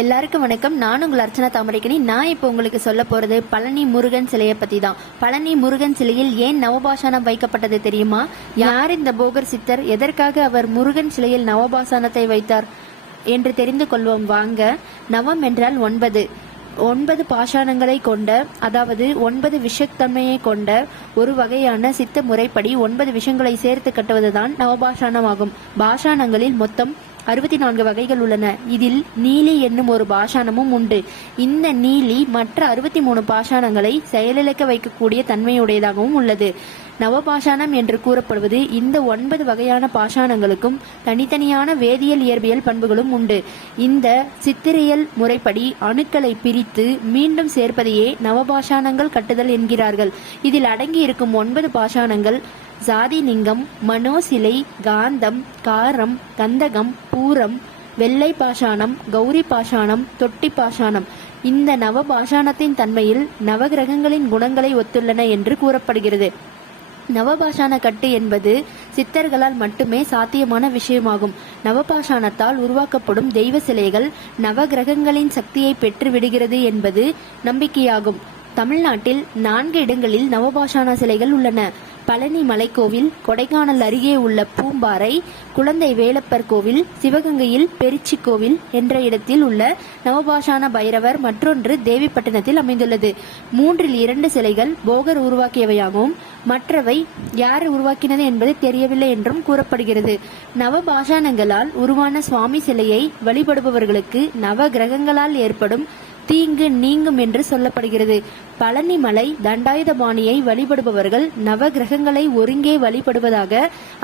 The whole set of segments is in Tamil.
எல்லாருக்கும் வணக்கம். நான் உங்கள் அர்ச்சனா தாமரைக்கணி நான் இப்போ உங்களுக்கு சொல்ல போகிறது பழனி முருகன் சிலையை பற்றி தான் பழனி முருகன் சிலையில் ஏன் நவபாஷானம் வைக்கப்பட்டது தெரியுமா? யார் இந்த போகர் சித்தர்? எதற்காக அவர் முருகன் சிலையில் நவபாஷானத்தை வைத்தார் என்று தெரிந்து கொள்வோம். வாங்க. நவம் என்றால் ஒன்பது. ஒன்பது பாஷாணங்களை கொண்ட அதாவது ஒன்பது விஷத்தன்மையை கொண்ட ஒரு வகையான சித்த முறைப்படி ஒன்பது விஷங்களை சேர்த்து கட்டுவதுதான் நவபாஷாணமாகும் பாஷாணங்களில் மொத்தம் அறுபத்தி நான்கு வகைகள் உள்ளன. இதில் நீலி என்னும் ஒரு பாஷாணமும் உண்டு. இந்த நீலி மற்ற அறுபத்தி மூணு பாஷாணங்களை செயலிழக்க வைக்கக்கூடிய தன்மையுடையதாகவும் உள்ளது. நவபாஷாணம் என்று கூறப்படுவது இந்த ஒன்பது வகையான பாஷாணங்களுக்கும் தனித்தனியான வேதியியல் இயற்பியல் பண்புகளும் உண்டு. இந்த சித்திரையல் முறைப்படி அணுக்களை பிரித்து மீண்டும் சேர்ப்பதையே நவபாஷாணங்கள் கட்டுதல் என்கிறார்கள். இதில் அடங்கி இருக்கும் ஒன்பது பாஷாணங்கள் சாதிலிங்கம் மனோசிலை காந்தம் காரம் கந்தகம் பூரம் வெள்ளை பாஷாணம் கௌரி பாஷாணம் தொட்டி பாஷாணம். இந்த நவ பாஷாணத்தின் தன்மையில் நவகிரகங்களின் குணங்களை ஒத்துள்ளன என்று கூறப்படுகிறது. நவபாஷான கட்டு என்பது சித்தர்களால் மட்டுமே சாத்தியமான விஷயமாகும். நவபாஷாணத்தால் உருவாக்கப்படும் தெய்வ சிலைகள் நவகிரகங்களின் சக்தியை பெற்று விடுகிறது என்பது நம்பிக்கையாகும். தமிழ்நாட்டில் நான்கு இடங்களில் நவபாஷான சிலைகள் உள்ளன. பழனி மலைக்கோவில் கொடைக்கானல் அருகே உள்ள பூம்பாறை குழந்தை வேலப்பர் கோவில் சிவகங்கையில் பெருச்சி கோவில் என்ற இடத்தில் உள்ள நவபாஷான பைரவர் மற்றொன்று தேவிப்பட்டினத்தில் அமைந்துள்ளது. மூன்றில் இரண்டு சிலைகள் போகர் உருவாக்கியவையாகவும் மற்றவை யார் உருவாக்கினது என்பது தெரியவில்லை என்றும் கூறப்படுகிறது. நவபாஷானங்களால் உருவான சுவாமி சிலையை வழிபடுபவர்களுக்கு நவ கிரகங்களால் ஏற்படும் தீங்கு நீங்கும் என்று சொல்லப்படுகிறது. பழனி மலை தண்டாயுதபாணியை வழிபடுபவர்கள் நவகிரகங்களை ஒருங்கே வழிபடுவதாக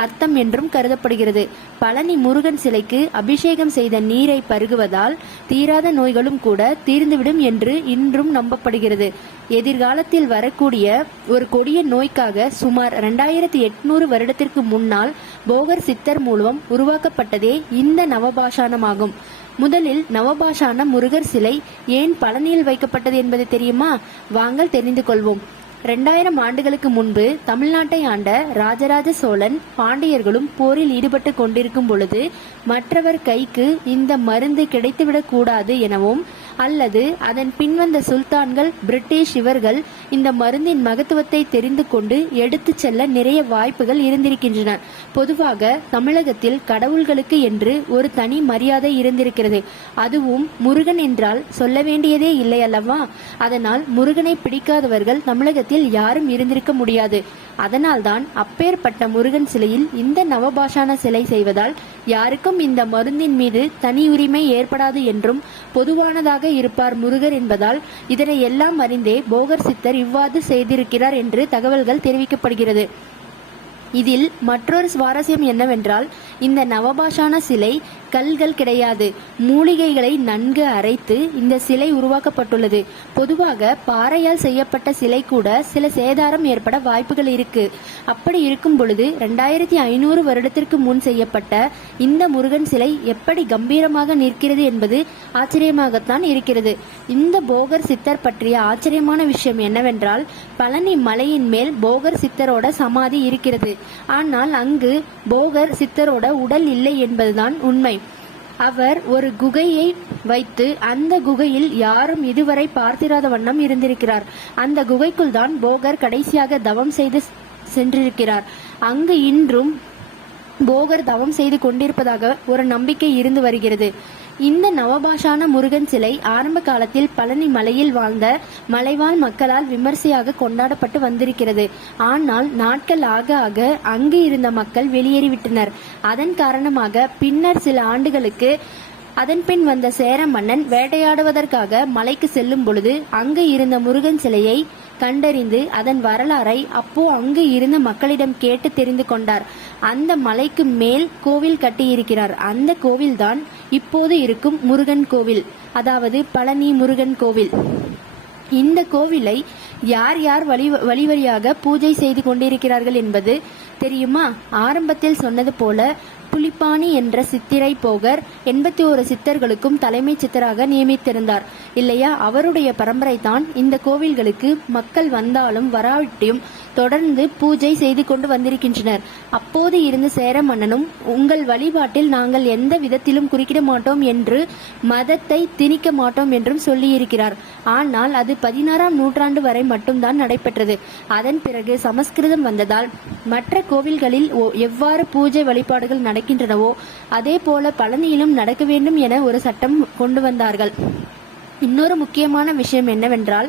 அர்த்தம் என்றும் கருதப்படுகிறது. பழனி முருகன் சிலைக்கு அபிஷேகம் செய்த நீரை பருகுவதால் தீராத நோய்களும் கூட தீர்ந்துவிடும் என்று இன்றும் நம்பப்படுகிறது. எதிர்காலத்தில் வரக்கூடிய ஒரு கொடிய நோய்க்காக சுமார் இரண்டாயிரத்தி எட்நூறு வருடத்திற்கு முன்னால் போகர் சித்தர் மூலம் உருவாக்கப்பட்டதே இந்த நவபாஷாணமாகும். முதலில் நவபாஷான முருகர் சிலை ஏன் பழனியில் வைக்கப்பட்டது என்பது தெரியுமா? வாங்கள் தெரிந்து கொள்வோம். ரெண்டாயிரம் ஆண்டுகளுக்கு முன்பு தமிழ்நாட்டை ஆண்ட ராஜராஜ சோழன் பாண்டியர்களும் போரில் ஈடுபட்டு கொண்டிருக்கும் பொழுது மற்றவர் கைக்கு இந்த மருந்து கிடைத்துவிடக் கூடாது எனவும் அல்லது அதன் பின்வந்த சுல்தான்கள் பிரிட்டிஷ் இவர்கள் இந்த மருந்தின் மகத்துவத்தை தெரிந்து கொண்டு எடுத்து செல்ல நிறைய வாய்ப்புகள் இருந்திருக்கின்றன. பொதுவாக தமிழகத்தில் கடவுள்களுக்கு என்று ஒரு தனி மரியாதை இருந்திருக்கிறது. அதுவும் முருகன் என்றால் சொல்ல வேண்டியதே இல்லை அல்லவா? அதனால் முருகனை பிடிக்காதவர்கள் தமிழகத்தில் யாரும் இருந்திருக்க முடியாது. அதனால்தான் அப்பேற்பட்ட முருகன் சிலையில் இந்த நவபாஷான சிலை செய்வதால் யாருக்கும் இந்த மருந்தின் மீது தனி உரிமை ஏற்படாது என்றும் பொதுவானதாக இருப்பார் முருகர் என்பதால் இதனை எல்லாம் அறிந்தே போகர் சித்தர் இவ்வாறு செய்திருக்கிறார் என்று தகவல்கள் தெரிவிக்கப்படுகிறது. இதில் மற்றொரு சுவாரஸ்யம் என்னவென்றால் இந்த நவபாஷான சிலை கல்கள் கிடையாது. மூலிகைகளை நன்கு அரைத்து இந்த சிலை உருவாக்கப்பட்டுள்ளது. பொதுவாக பாறையால் செய்யப்பட்ட சிலை கூட சில சேதாரம் ஏற்பட வாய்ப்புகள் இருக்கு. அப்படி இருக்கும் பொழுது ரெண்டாயிரத்தி ஐநூறு வருடத்திற்கு முன் செய்யப்பட்ட இந்த முருகன் சிலை எப்படி கம்பீரமாக நிற்கிறது என்பது ஆச்சரியமாகத்தான் இருக்கிறது. இந்த போகர் சித்தர் பற்றிய ஆச்சரியமான விஷயம் என்னவென்றால் பழனி மலையின் மேல் போகர் சித்தரோட சமாதி இருக்கிறது. ஆனால் அங்கு போகர் சித்தரோட உடல் இல்லை என்பதுதான் உண்மை. அவர் ஒரு குகையை வைத்து அந்த குகையில் யாரும் இதுவரை பார்த்திராத வண்ணம் இருந்திருக்கிறார். அந்த குகைக்குள் தான் போகர் கடைசியாக தவம் செய்து சென்றிருக்கிறார். அங்கு இன்றும் போகர் தவம் செய்து கொண்டிருப்பதாக ஒரு நம்பிக்கை இருந்து வருகிறது. இந்த நவபாஷான முருகன் சிலை ஆரம்ப காலத்தில் பழனி மலையில் வாழ்ந்த மலைவாழ் மக்களால் விமர்சையாக கொண்டாடப்பட்டு வந்திருக்கிறது. ஆனால் நாட்கள் ஆக ஆக அங்கு இருந்த மக்கள் வெளியேறிவிட்டனர். அதன் காரணமாக பின்னர் சில ஆண்டுகளுக்கு அதன் பின் வந்த சேர மன்னன் வேட்டையாடுவதற்காக மலைக்கு செல்லும் பொழுது அங்கு இருந்த முருகன் சிலையை கண்டறிந்து அதன் வரலாறை அப்போ அங்கு இருந்த மக்களிடம் கேட்டு தெரிந்து கொண்டார். அந்த மலைக்கு மேல் கோவில் கட்டியிருக்கிறார். அந்த கோவில்தான் இப்போது இருக்கும் முருகன் கோவில். அதாவது பழனி முருகன் கோவில். இந்த கோவிலை யார் யார் வழி வழிவழியாக பூஜை செய்து கொண்டிருக்கிறார்கள் என்பது தெரியுமா? ஆரம்பத்தில் சொன்னது போல புலிப்பாணி என்ற சித்திரை போகர் எண்பத்தி ஒரு சித்தர்களுக்கும் தலைமை சித்தராக நியமித்திருந்தார். இல்லையா? அவருடைய பரம்பரை தான் இந்த கோவில்களுக்கு மக்கள் வந்தாலும் வராவிட்டும் தொடர்ந்து பூஜை செய்து கொண்டு வந்திருக்கின்றனர். அப்போது இருந்த சேர மன்னனும் உங்கள் வழிபாட்டில் நாங்கள் எந்த விதத்திலும் குறுக்கிட மாட்டோம் என்று மதத்தை திணிக்க மாட்டோம் என்றும் சொல்லியிருக்கிறார். ஆனால் அது பதினாறாம் நூற்றாண்டு வரை மட்டும்தான் நடைபெற்றது. அதன் பிறகு சமஸ்கிருதம் வந்ததால் மற்ற கோவில்களில் ஒ- எவ்வாறு பூஜை வழிபாடுகள் நடக்கின்றனவோ அதே போல பழனியிலும் நடக்க வேண்டும் என ஒரு சட்டம் கொண்டு வந்தார்கள். இன்னொரு முக்கியமான விஷயம் என்னவென்றால்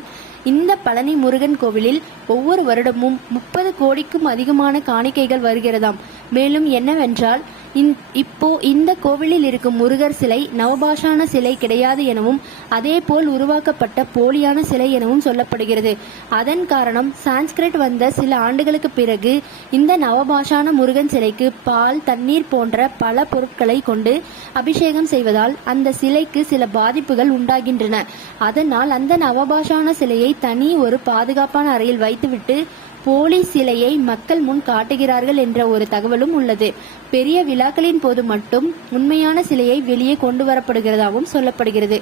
இந்த பழனி முருகன் கோவிலில் ஒவ்வொரு வருடமும் முப்பது கோடிக்கும் அதிகமான காணிக்கைகள் வருகிறதாம். மேலும் என்னவென்றால் இந்- இப்போ இந்த கோவிலில் இருக்கும் முருகர் சிலை நவபாஷான சிலை கிடையாது எனவும் அதேபோல் உருவாக்கப்பட்ட போலியான சிலை எனவும் சொல்லப்படுகிறது. அதன் காரணம் சான்ஸ்கிரிட் வந்த சில ஆண்டுகளுக்கு பிறகு இந்த நவபாஷான முருகன் சிலைக்கு பால் தண்ணீர் போன்ற பல பொருட்களை கொண்டு அபிஷேகம் செய்வதால் அந்த சிலைக்கு சில பாதிப்புகள் உண்டாகின்றன. அதனால் அந்த நவபாஷான சிலையை தனி ஒரு பாதுகாப்பான அறையில் வைத்துவிட்டு போலி சிலையை மக்கள் முன் காட்டுகிறார்கள் என்ற ஒரு தகவலும் உள்ளது. பெரிய விழாக்களின் போது மட்டும் உண்மையான சிலையை வெளியே கொண்டு வரப்படுகிறதாகவும் சொல்லப்படுகிறது.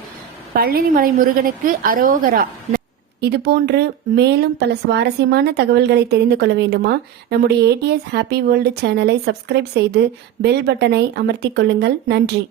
பழனிமலை முருகனுக்கு அரோகரா. இதுபோன்று மேலும் பல சுவாரஸ்யமான தகவல்களை தெரிந்து கொள்ள வேண்டுமா? நம்முடைய ஏடிஎஸ் ஹாப்பி வேர்ல்டு சேனலை சப்ஸ்கிரைப் செய்து பெல் பட்டனை அமர்த்திக் கொள்ளுங்கள். நன்றி.